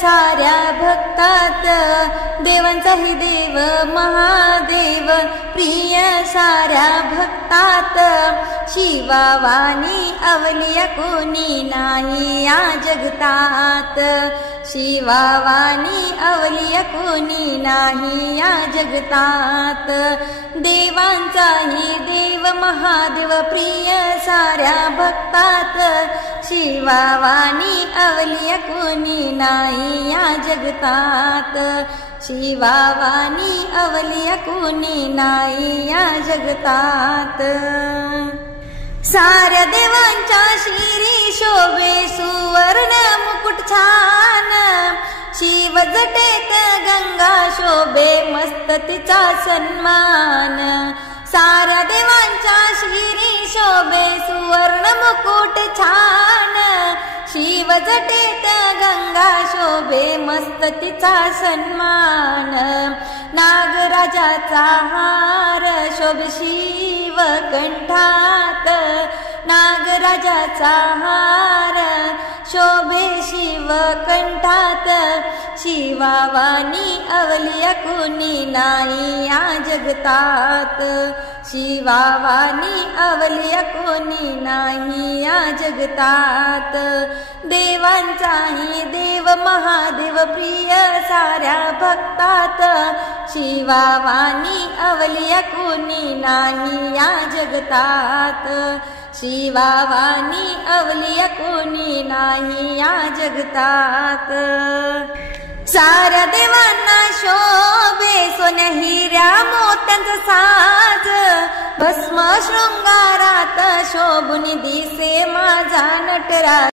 साऱ्या भक्तात, देवांचाही देव महादेव प्रिय साऱ्या भक्तात। शिवावाणी अवलिया कोणी नाही या जगतात, शिवावाणी अवलिया कोणी नाही या जगतात। देवांचाही देव महादेव प्रिय साऱ्या भक्तात, शिवावाणी अवलिया कोणी नाही या जगतात, शिवावाणी अवलिया कोणी नाही या जगतात। साऱ्या देवांच्या शिरी शोभे सुवर्ण मुकुट छान, शिव जटेत गंगा शोभे मस्त तिचा सन्मान। साऱ्या देवांच्या शिरी शोभे सुवर्ण मुकुट छान, शिव जटेत गंगा शोभे मस्त तिचा सन्मान। नागराजाचा हार शोभे शिव कंठात, नागराजाचा हार शोभे शिव कंठात। शिवावाणी अवलिया कोणी नाही या जगतात, शिवावाणी अवलिया कोणी नाही या जगतात। देवांचाही देव महादेव प्रिय साऱ्या भक्तात, शिवावाणी अवलिया कोणी नाही या जगतात, शिवावाणी अवलिया कोणी नाही या जगतात। साऱ्या देवांना शोभे सोन्या हिऱ्या मोत्यांचा साज, भस्म शृंगारात शोभून दिसे माझा नटराज।